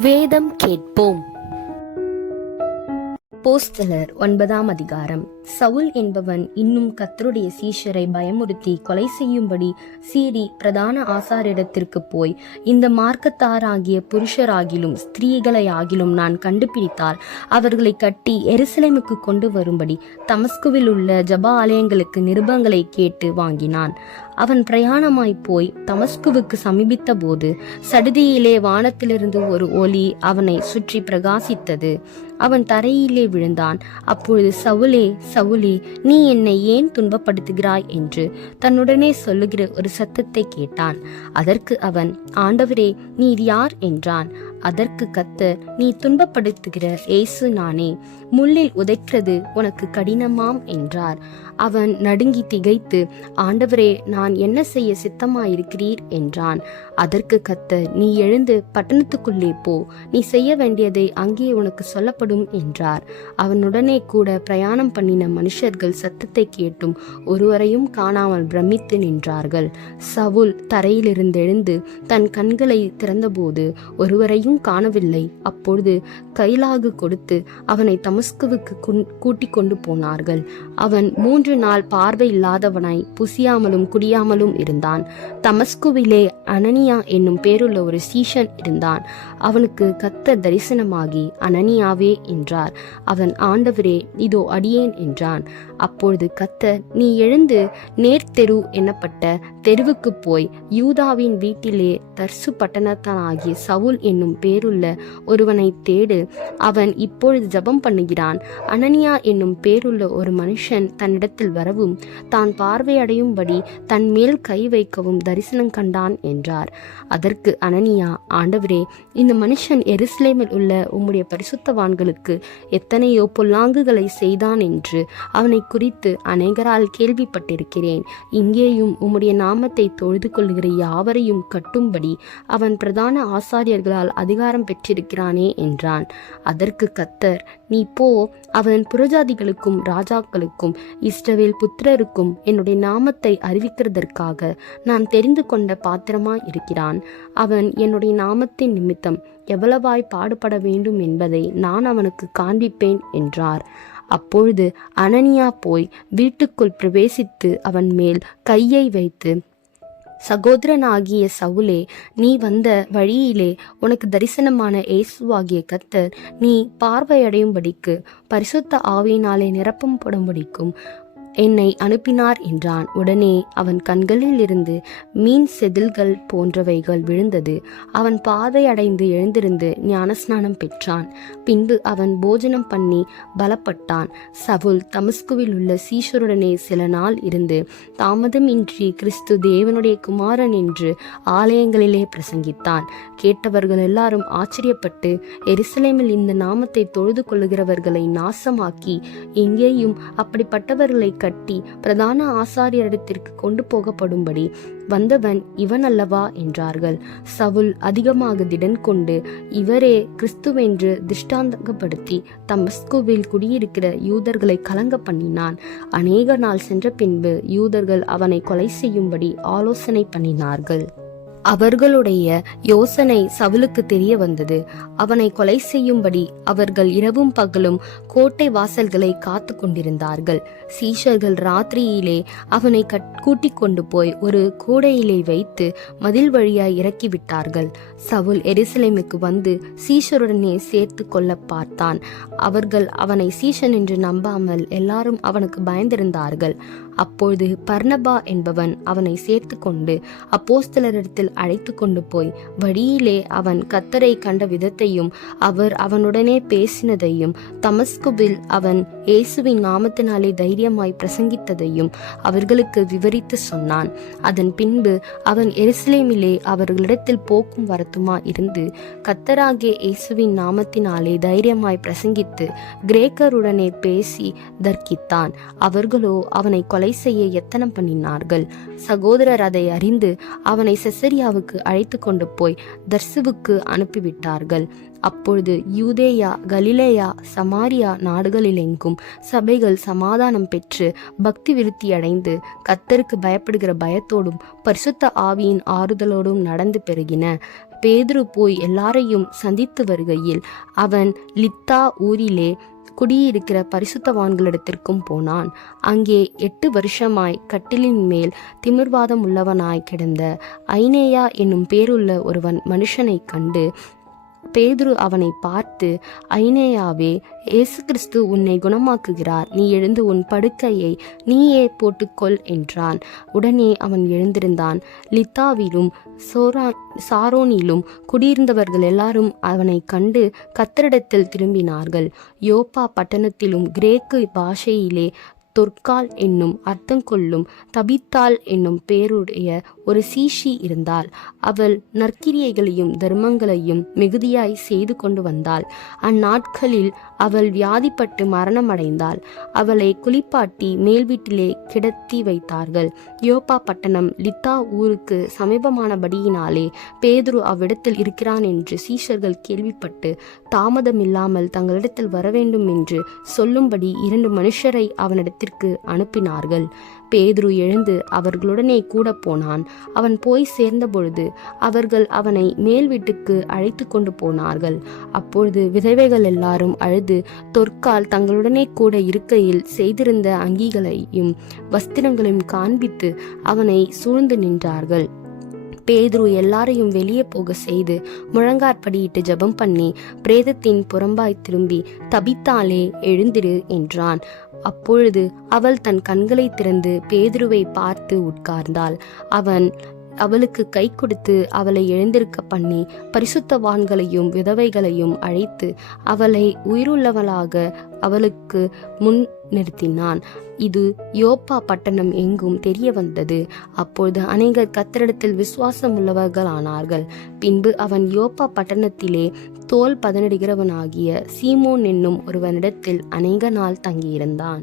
வேதம் கேட்போம். போஸ்தலர் ஒன்பதாம் அதிகாரம். சவுல் என்பவன் இன்னும் கத்தருடைய சீஷரை பயமுறுத்தி கொலை செய்யும்படி சீறி பிரதான ஆசாரிடத்திற்கு போய் இந்த மார்க்கத்தாராகிய புருஷராகிலும் ஸ்திரீகளை ஆகிலும் நான் கண்டுபிடித்தால் அவர்களை கட்டி எருசலேமுக்கு கொண்டு வரும்படி தமஸ்குவில் உள்ள ஜபா ஆலயங்களுக்கு நிருபங்களை கேட்டு வாங்கினான். அவன் பிரயாணமாய் போய் தமஸ்குவுக்கு சமீபித்த போது சடுதியிலே வானத்திலிருந்து ஒரு ஒளி அவனை சுற்றி பிரகாசித்தது. அவன் தரையிலே விழுந்தான். அப்பொழுது சவுலே சவுலே நீ என்னை ஏன் துன்பப்படுத்துகிறாய்? என்று தன்னுடனே சொல்லுகிற ஒரு சத்தத்தை கேட்டான். அதற்கு அவன் ஆண்டவரே நீர் யார்? என்றான். அதற்கு கத்த நீ துன்பப்படுத்துகிற இயேசு நானே. முள்ளில் உதைக்கிறது உனக்கு கடினமாம் என்றார். அவன் நடுங்கி திகைத்து ஆண்டவரே நான் என்ன செய்ய சித்தமாயிருக்கிறீர்? என்றான். அதற்கு கத்தர் நீ எழுந்து பட்டணத்துக்குள்ளே போ. நீ செய்ய வேண்டியதை அங்கே உனக்கு சொல்லப்படும் என்றார். அவனுடனே கூட பிரயாணம் பண்ணின மனுஷர்கள் சத்தத்தை கேட்டும் ஒருவரையும் காணாமல் பிரமித்து நின்றார்கள். சவுல் தரையிலிருந்து எழுந்து தன் கண்களை திறந்தபோது ஒருவரையும் காணவில்லை. அப்பொழுது கைலாகு கொடுத்து அவனை தமஸ்குவுக்கு கூட்டிக் கொண்டு போனார்கள். அவன் மூன்று நாள் பார்வை இல்லாதவனாய் புசியாமலும் குடியாமலும் இருந்தான். தமஸ்குவிலே அனனியா என்னும் பேருள்ள ஒரு சீஷன் இருந்தான். அவனுக்கு கத்த தரிசனமாகி அனனியாவே என்றார். அவன் ஆண்டவரே இதோ அடியேன் என்றான். அப்பொழுது கத்த நீ எழுந்து நேர்த்தெரு எனப்பட்ட தெருவுக்கு போய் யூதாவின் வீட்டிலே தர்சு பட்டணத்தானாகிய சவுல் என்னும் பேருள்ள ஒருவனை தேடு. அவன் இப்பொழுது ஜபம் பண்ணுகிறான். அனனியா என்னும் பேருள்ள ஒரு மனுஷன் தன்னிடத்தில் வரவும் தான் பார்வையடையும்படி தன் மேல் கை வைக்கவும் தரிசனம் கண்டான் என்றார். அதற்கு அனனியா ஆண்டவரே இந்த மனுஷன் எருசலேமில் உள்ள உம்முடைய பரிசுத்தவான்களுக்கு எத்தனையோ பொல்லாங்குகளை செய்தான் என்று அவனை குறித்து அநேகரால் கேள்விப்பட்டிருக்கிறேன். இங்கேயும் உம்முடைய நாமத்தை தொழுது கொள்கிற யாவரையும் கட்டும்படி அவன் பிரதான ஆசாரியர்களால் அதிகாரம் பெற்றிருக்கிறானே என்றான். அதற்கு கத்தர் நீ போ அவன் புறஜாதிகளுக்கும் ராஜாக்களுக்கும் இஸ்ரவேல் புத்திரருக்கும் என்னுடைய நாமத்தை அறிவிக்கிறதற்காக நான் தெரிந்து கொண்ட பாத்திரமாய் இருக்கிறான் அவன் என்னுடைய நாமத்தின் நிமித்தம் எவ்வளவாய் பாடுபட வேண்டும் என்பதை நான் அவனுக்கு காண்பிப்பேன் என்றார். அப்பொழுது அனனியா போய் வீட்டுக்குள் பிரவேசித்து அவன் மேல் கையை வைத்து சகோதரனாகிய சவுலே நீ வந்த வழியிலே உனக்கு தரிசனமான இயேசுவாகிய கத்தர் நீ பார்வையடையும்படிக்கு பரிசுத்த ஆவியினாலே நிரப்பப்படும்படிக்கும் என்னை அனுப்பினார் என்றான். உடனே அவன் கண்களில் இருந்து மீன் செதில்கள் போன்றவைகள் விழுந்தது. அவன் பாதை அடைந்து எழுந்திருந்து ஞானஸ்நானம் பெற்றான். பின்பு அவன் போஜனம் பண்ணி பலப்பட்டான். சவுல் தமஸ்குவில் உள்ள சீஷருடனே சில நாள் இருந்து தாமதமின்றி கிறிஸ்து தேவனுடைய குமாரன் என்று ஆலயங்களிலே பிரசங்கித்தான். கேட்டவர்கள் எல்லாரும் ஆச்சரியப்பட்டு எருசலேமில் இந்த நாமத்தை தொழுது கொள்ளுகிறவர்களை நாசமாக்கி எங்கேயும் அப்படிப்பட்டவர்களை கட்டி பிரதான ஆசாரியரிடத்திற்கு கொண்டு போகப்படும்படி வந்தவன் இவன் அல்லவா என்றார்கள். சவுல் அதிகமாக திடன் கொண்டு இவரே கிறிஸ்துவென்று திருஷ்டாந்தப்படுத்தி தமஸ்குவில் குடியிருக்கிற யூதர்களை கலங்க பண்ணினான். அநேக நாள் சென்ற பின்பு யூதர்கள் அவனை கொலை செய்யும்படி ஆலோசனை பண்ணினார்கள். அவர்களுடைய யோசனை சவுலுக்கு தெரிய வந்தது. அவனை கொலை செய்யும்படி அவர்கள் இரவும் பகலும் கோட்டை வாசல்களை காத்து கொண்டிருந்தார்கள். சீஷர்கள் ராத்திரியிலே அவனை கூட்டிக் கொண்டு போய் ஒரு கூடையிலே வைத்து மதில் வழியாய் இறக்கிவிட்டார்கள் சவுல் எருசலேமுக்கு வந்து சீஷருடனே சேர்த்து கொள்ள பார்த்தான். அவர்கள் அவனை சீஷன் என்று நம்பாமல் எல்லாரும் அவனுக்கு பயந்திருந்தார்கள். அப்பொழுது பர்ணபா என்பவன் அவனை சேர்த்து கொண்டு அப்போஸ்தலரிடத்தில் அழைத்து கொண்டு போய் வழியிலே அவன் கத்தரை கண்ட விதத்தையும் அவர் அவனுடனே பேசினதையும் தமஸ்குபில் அவன் இயேசுவின் நாமத்தினாலே தைரியமாய் பிரசங்கித்ததையும் அவர்களுக்கு விவரித்து சொன்னான். அதன் பின்பு அவன் எருசலேமிலே அவர்களிடத்தில் போக்கும் வரத்துமா இருந்து கத்தராகிய இயேசுவின் நாமத்தினாலே தைரியமாய் பிரசங்கித்து கிரேக்கருடனே பேசி தர்க்கித்தான். அவர்களோ அவனை கொலை செய்ய எத்தனம் பண்ணினார்கள்? சகோதரர் அதை அறிந்து அவனை செசரியாவுக்கு அழைத்து கொண்டு போய் தர்சுவுக்கு அனுப்பிவிட்டார்கள். அப்பொழுது யூதேயா கலிலேயா சமாரியா நாடுகளிலெங்கும் சபைகள் சமாதானம் பெற்று பக்தி விருத்தி அடைந்து கத்தருக்கு பயப்படுகிற பயத்தோடும் பரிசுத்த ஆவியின் ஆறுதலோடும் நடந்து பெருகின. பேதுரு போய் எல்லாரையும் சந்தித்து வருகையில் அவன் லித்தா ஊரிலே குடியிருக்கிற பரிசுத்தவான்களிடத்திற்கும் போனான். அங்கே எட்டு வருஷமாய் கட்டிலின் மேல் திமிர்வாதம் உள்ளவனாய் கிடந்த ஐனேயா என்னும் பேருள்ள ஒருவன் மனுஷனைக் கண்டு பேதுரு அவனை பார்த்து ஐனேயாவே இயேசு கிறிஸ்து உன்னை குணமாக்குகிறார். நீ எழுந்து உன் படுக்கையை நீயே போட்டுக்கொள் என்றான். உடனே அவன் எழுந்திருந்தான். லித்தாவிலும் சோரா சாரோனிலும் குடியிருந்தவர்கள் எல்லாரும் அவனை கண்டு கத்தரிடத்தில் திரும்பினார்கள். யோப்பா பட்டணத்திலும் கிரேக்கு பாஷையிலே தொற்கால் என்னும் அர்த்தம் கொள்ளும் தபித்தாள் என்னும் பேருடைய ஒரு சீஷி இருந்தாள். அவள் நற்கிரியைகளையும் தர்மங்களையும் மிகுதியாய் செய்து கொண்டு வந்தாள். அந்நாட்களில் அவள் வியாதிப்பட்டு மரணமடைந்தாள். அவளை குளிப்பாட்டி மேல் வீட்டிலே கிடத்தி வைத்தார்கள். யோப்பா பட்டணம் லித்தா ஊருக்கு சமீபமானபடியினாலே பேதுரு அவ்விடத்தில் இருக்கிறான் என்று சீஷர்கள் கேள்விப்பட்டு தாமதமில்லாமல் தங்களிடத்தில் வரவேண்டும் என்று சொல்லும்படி இரண்டு மனுஷரை இடத்திற்கு அனுப்பினார்கள். பேதுரு எழுந்து அவர்களுடனே கூட போனான். அவன் போய் சேர்ந்தபொழுது அவர்கள் அவனை மேல் வீட்டுக்கு அழைத்து கொண்டு போனார்கள். அப்பொழுது விதவைகள் எல்லாரும் அழுது தொற்கால் தங்களுடனே கூட இருக்கையில் செய்திருந்த அங்கிகளையும் வஸ்திரங்களையும் காண்பித்து அவனை சூழ்ந்து நின்றார்கள். பேதுரு எல்லாரையும் வெளியே போக செய்து முழங்காற்படியிட்டு ஜெபம் பண்ணி பிரேதத்தின் புறம்பாய் திரும்பி தபித்தாலே எழுந்திரு என்றான். அப்பொழுது அவள் தன் கண்களை திறந்து பேதுருவை பார்த்து உட்கார்ந்தாள். அவன் அவளுக்கு கை கொடுத்து அவளை எழுந்திருக்க பண்ணி பரிசுத்தவான்களையும் விதவைகளையும் அழைத்து அவளை உயிருள்ளவளாக அவளுக்கு முன் நிறுத்தினான். இது யோப்பா பட்டணம் எங்கும் தெரிய வந்தது. அப்பொழுது அநேகர் கத்தரிடத்தில் விசுவாசம் உள்ளவர்களானார்கள் பின்பு அவன் யோப்பா பட்டணத்திலே தோல் பதனிடுகிறவனாகிய சீமோன் என்னும் ஒருவனிடத்தில் அநேக நாள் தங்கியிருந்தான்.